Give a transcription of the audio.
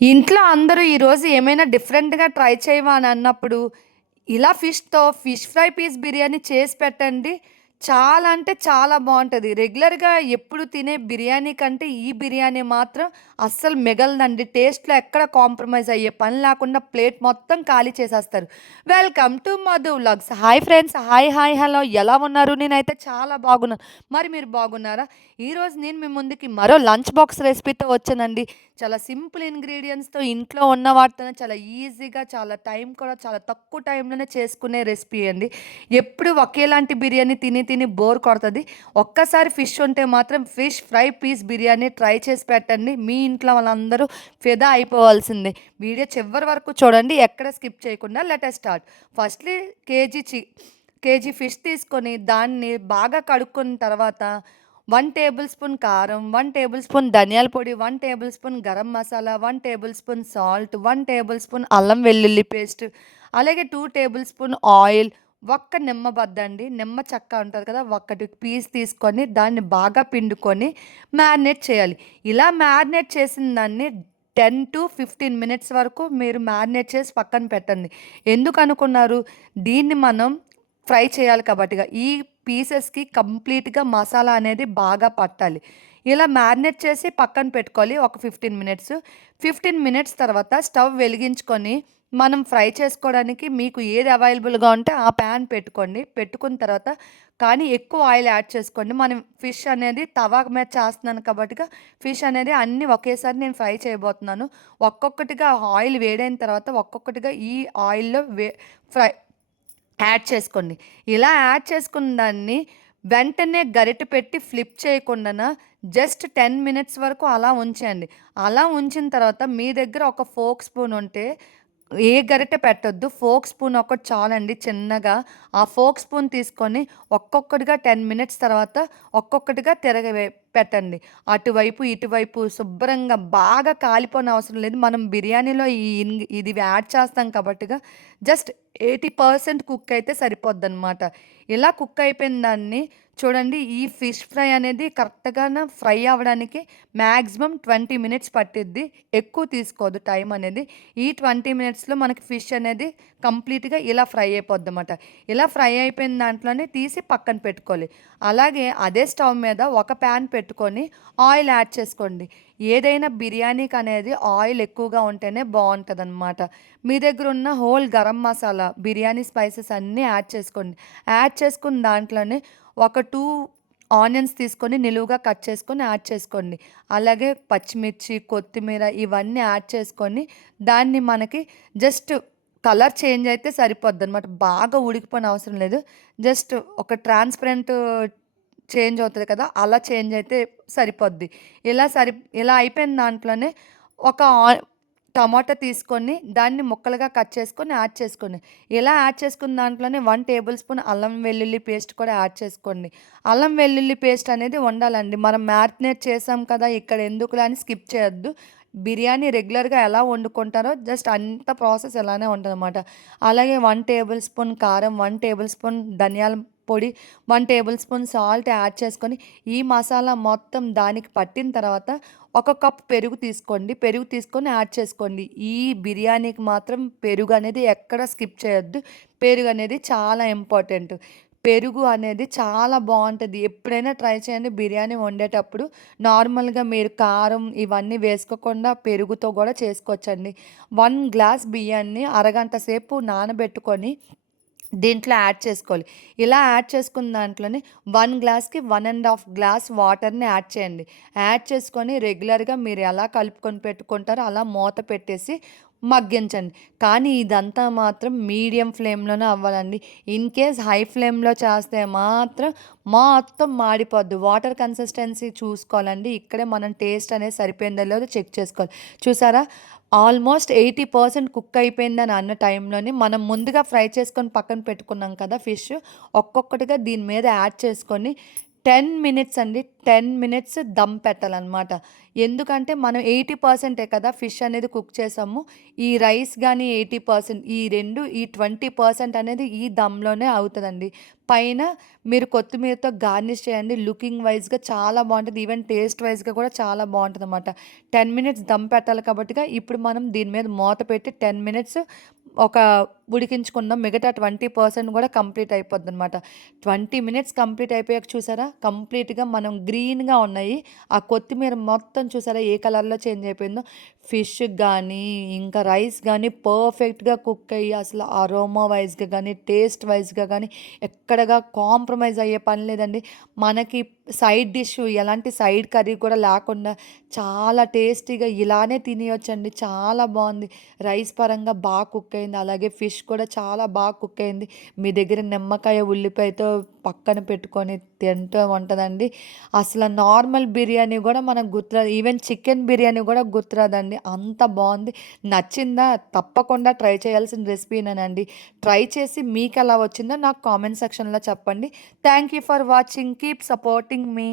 ఇంట్లో అందరూ ఈరోజు ఏమైనా డిఫరెంట్‌గా ట్రై చేయవా అని అన్నప్పుడు, ఇలా ఫిష్ ఫ్రై పీస్ బిర్యానీ చేసి పెట్టండి. చాలా అంటే చాలా బావుంటది. రెగ్యులర్‌గా ఎప్పుడు తినే బిర్యానీ కంటే ఈ బిర్యానీ మాత్రం అస్సలు మిగలదండి. టేస్ట్‌లో ఎక్కడ కాంప్రమైజ్ అయ్యే పని లేకుండా ప్లేట్ మొత్తం ఖాళీ చేసేస్తారు. Welcome to Madhu vlogs. Hi friends. Hi, hello ఎలా ఉన్నారు? నేనైతే చాలా బాగున్నాను. మరి మీరు బాగున్నారా? ఈరోజు నేను మీ ముందుకి మరో లంచ్ బాక్స్ రెసిపీతో వచ్చానండి. చాలా సింపుల్ ఇంగ్రీడియెంట్స్‌తో ఇంట్లో ఉన్న వాటితోనే చాలా ఈజీగా, చాలా టైం కూడా చాలా తక్కువ టైంలోనే చేసుకునే రెసిపీ అండి. ఎప్పుడు ఒకేలాంటి బిర్యానీ తిని తిని బోర్ కొడతది. ఒక్కసారి ఫిష్ ఉంటే మాత్రం fish fry piece biryani try చేసి పెట్టండి. మీ ఇంట్లో వాళ్ళందరూ ఫిదా అయిపోవాల్సిందే. వీడియో చివరి వరకు చూడండి. ఎక్కడ స్కిప్ చేయకుండా let us start. Firstly KG చి కేజీ ఫిష్ తీసుకొని దాన్ని బాగా కడుక్కున్న తర్వాత 1 టేబుల్ స్పూన్ కారం, 1 టేబుల్ స్పూన్ ధనియాల పొడి, 1 table spoon garam masala, 1 table spoon salt, 1 table spoon అల్లం వెల్లుల్లి పేస్ట్, అలాగే 2 టేబుల్ స్పూన్ ఆయిల్, ఒక్క నిమ్మ బద్దండి. నిమ్మ చెక్క ఉంటది కదా! ఒక్కటి పీస్ తీసుకొని దాన్ని బాగా పిండుకొని మ్యారినేట్ చేయాలి. ఇలా మ్యారినేట్ చేసిన దాన్ని 10-15 మినిట్స్ వరకు మీరు మ్యారినేట్ చేసి పక్కన పెట్టండి. ఎందుకనుకున్నారు? దీన్ని మనం ఫ్రై చేయాలి కాబట్టిగా. ఈ పీసెస్‌కి కంప్లీట్‌గా మసాలా అనేది బాగా పట్టాలి. ఇలా మ్యారినేట్ చేసి పక్కన పెట్టుకోవాలి ఒక 15 మినిట్స్. 15 మినిట్స్ తర్వాత స్టవ్ వెలిగించుకొని, మనం ఫ్రై చేసుకోవడానికి మీకు ఏది అవైలబుల్‌గా ఉంటే ఆ ప్యాన్ పెట్టుకోండి. పెట్టుకున్న తర్వాత కానీ ఎక్కువ ఆయిల్ యాడ్ చేసుకోండి. మనం ఫిష్ అనేది తవా మీద చేస్తున్నాను కాబట్టిగా ఫిష్ అనేది అన్నీ ఒకేసారి నేను ఫ్రై చేయబోతున్నాను. ఒక్కొక్కటిగా ఆయిల్ వేడైన తర్వాత ఒక్కొక్కటిగా ఈ ఆయిల్‌లో ఫ్రై యాడ్ చేసుకోండి. ఇలా యాడ్ చేసుకున్న దాన్ని వెంటనే గరిటె పెట్టి ఫ్లిప్ చేయకుండాన జస్ట్ 10 మినిట్స్ వరకు అలా ఉంచేయండి. అలా ఉంచిన తర్వాత మీ దగ్గర ఒక ఫోర్క్ స్పూన్ ఉంటే ఏ గరిటె పెట్టొద్దు. ఫోర్క్ స్పూన్ ఒకటి చాలండి చిన్నగా. ఆ ఫోర్క్ స్పూన్ తీసుకొని ఒక్కొక్కటిగా 10 మినిట్స్ తర్వాత ఒక్కొక్కటిగా పెట్టండి. అటువైపు, ఇటువైపు శుభ్రంగా బాగా కాలిపోనవసరం లేదు. మనం బిర్యానీలో ఇది యాడ్ చేస్తాం కాబట్టిగా జస్ట్ 80% కుక్ అయితే సరిపోద్దనమాట. ఇలా కుక్ అయిపోయిన దాన్ని చూడండి ఈ ఫిష్ ఫ్రై అనేది కరెక్ట్‌గాన ఫ్రై అవ్వడానికి మాక్సిమం 20 మినిట్స్ పట్టిద్ది. ఎక్కువ తీసుకోదు టైం అనేది. ఈ 20 మినిట్స్‌లో మనకి ఫిష్ అనేది కంప్లీట్‌గా ఇలా ఫ్రై అయిపోద్దనమాట. ఇలా ఫ్రై అయిపోయిన దాంట్లోనే తీసి పక్కన పెట్టుకోవాలి. అలాగే అదే స్టవ్ మీద ఒక ప్యాన్ పెట్టుకొని ఆయిల్ యాడ్ చేసుకోండి. ఏదైనా బిర్యానీకనేది ఆయిల్ ఎక్కువగా ఉంటేనే బావుంటదనమాట. మీ దగ్గరున్న హోల్ గరం మసాలా, బిర్యానీ స్పైసెస్ అన్నీ యాడ్ చేసుకోండి. యాడ్ చేసుకున్న దాంట్లోనే ఒక 2 ఆనియన్స్ తీసుకొని నిలువుగా కట్ చేసుకొని యాడ్ చేసుకోండి. అలాగే పచ్చిమిర్చి, కొత్తిమీర ఇవన్నీ యాడ్ చేసుకొని దాన్ని మనకి జస్ట్ కలర్ చేంజ్ అయితే సరిపోద్దనమాట. బాగా ఉడికిపోనవసరం లేదు. జస్ట్ ఒక ట్రాన్స్‌పరెంట్ చేంజ్ అవుతది కదా! అలా చేంజ్ అయితే సరిపోద్ది. ఇలా సరి ఇలా అయిపోయిన దాంట్లోనే ఒక టమాటా తీసుకొని దాన్ని ముక్కలుగా కట్ చేసుకొని యాడ్ చేసుకోండి. ఇలా యాడ్ చేసుకున్న దాంట్లోనే 1 టేబుల్ స్పూన్ అల్లం వెల్లుల్లి పేస్ట్ కూడా యాడ్ చేసుకోండి. అల్లం వెల్లుల్లి పేస్ట్ అనేది ఉండాలండి. మనం మ్యారినేట్ చేసాం కదా! ఇక్కడ ఎందుకులే అని స్కిప్ చేయొద్దు. బిర్యానీ రెగ్యులర్‌గా ఎలా వండుకుంటారో జస్ట్ అంత ప్రాసెస్ ఇలానే ఉంటదనమాట. అలాగే 1 టేబుల్ స్పూన్ కారం, 1 టేబుల్ స్పూన్ ధనియాల పొడి, 1 టేబుల్ స్పూన్ సాల్ట్ యాడ్ చేసుకొని ఈ మసాలా మొత్తం దానికి పట్టిన తర్వాత ఒక కప్ పెరుగు తీసుకోండి. పెరుగు తీసుకొని యాడ్ చేసుకోండి. ఈ బిర్యానీకి మాత్రం పెరుగు అనేది ఎక్కడ స్కిప్ చేయొద్దు. పెరుగు అనేది చాలా ఇంపార్టెంట్. పెరుగు అనేది చాలా బావుంటది. ఎప్పుడైనా ట్రై చేయండి బిర్యానీ వండేటప్పుడు. నార్మల్‌గా మీరు కారం ఇవన్నీ వేసుకోకుండా పెరుగుతో గూడా చేసుకోవచ్చండి. 1 గ్లాస్ బియ్యాన్ని అరగంట సేపు నానబెట్టుకొని దీంట్లో యాడ్ చేసుకోవాలి. ఇలా యాడ్ చేసుకున్న దాంట్లోనే 1 గ్లాస్‌కి 1 ½ గ్లాస్ వాటర్‌ని యాడ్ చేయండి. యాడ్ చేసుకొని రెగ్యులర్‌గా మీరు ఎలా కలుపుకొని పెట్టుకుంటారో అలా మూత పెట్టేసి మగ్గించండి. కానీ ఇదంతా మాత్రం మీడియం ఫ్లేమ్‌లోనే అవ్వాలండి. ఇన్‌కేస్ హై ఫ్లేమ్‌లో చేస్తే మాత్రం మొత్తం మాడిపోద్ది. వాటర్ కన్సిస్టెన్సీ చూసుకోవాలండి. ఇక్కడే మనం టేస్ట్ అనేది సరిపోయిందో లేదో చెక్ చేసుకోవాలి. చూసారా? ఆల్మోస్ట్ 80% కుక్ అయిపోయిందని అన్న టైంలోనే మనం ముందుగా ఫ్రై చేసుకొని పక్కన పెట్టుకున్నాం కదా ఫిష్. ఒక్కొక్కటిగా దీని మీద యాడ్ చేసుకొని 10 మినిట్స్ అండి. 10 మినిట్స్ దమ్ పెట్టాలనమాట. ఎందుకంటే మనం 80% కదా ఫిష్ అనేది కుక్ చేసాము. ఈ రైస్ గాని 80% ఈ 2 ఈ 20% అనేది ఈ దమ్‌లోనే అవుతదండి. పైన మీరు కొత్తిమీరతో గార్నిష్ చేయండి. లుకింగ్ వైస్‌గా చాలా బావుంటది. ఈవెన్ టేస్ట్ వైస్‌గా కూడా చాలా బావుంటదనమాట. 10 మినిట్స్ దమ్ పెట్టాలి కాబట్టిగా ఇప్పుడు మనం దీని మీద మూత పెట్టి 10 మినిట్స్ ఒక ఉడికించుకుందాం. మిగతా 20% కూడా కంప్లీట్ అయిపోద్దనమాట. 20 మినిట్స్ కంప్లీట్ అయిపోయాక చూసారా? కంప్లీట్‌గా మనం గ్రీన్‌గా ఉన్నాయి. ఆ కొత్తిమీర మొత్తం చూసారా ఏ కలర్‌లో చేంజ్ అయిపోయిందో? ఫిష్ గానీ, ఇంకా రైస్ గానీ పర్ఫెక్ట్‌గా కుక్ అయ్యి అసలు అరోమా వైస్‌గా గానీ, టేస్ట్ వైస్‌గా గానీ ఎక్కడగా కాంప్రమైజ్ అయ్యే పని లేదండి. మనకి సైడ్ డిష్ ఎలాంటి సైడ్ కర్రీ కూడా లేకుండా చాలా టేస్టీగా ఇలానే తినేయొచ్చండి. చాలా బావుంది. రైస్ పరంగా కుక్ అయింది. అలాగే ఫిష్ కూడా చాలా కుక్ అయింది. మీ దగ్గర నిమ్మకాయ, ఉల్లిపాయతో పక్కన పెట్టుకొని తింటూ ఉంటదండి. అసల నార్మల్ బిర్యానీ గూడా మనకు గుర్తురాదు. ఈవెన్ చికెన్ బిర్యానీ గూడా గుర్తురాదండి. అంత బావుంది. నచ్చిందా? తప్పకుండా ట్రై చేయాల్సిన రెసిపీనేనండి. ట్రై చేసి మీకెలా వచ్చిందో నాకు కామెంట్ సెక్షన్‌లో చెప్పండి. Thank you for watching. Keep supporting me.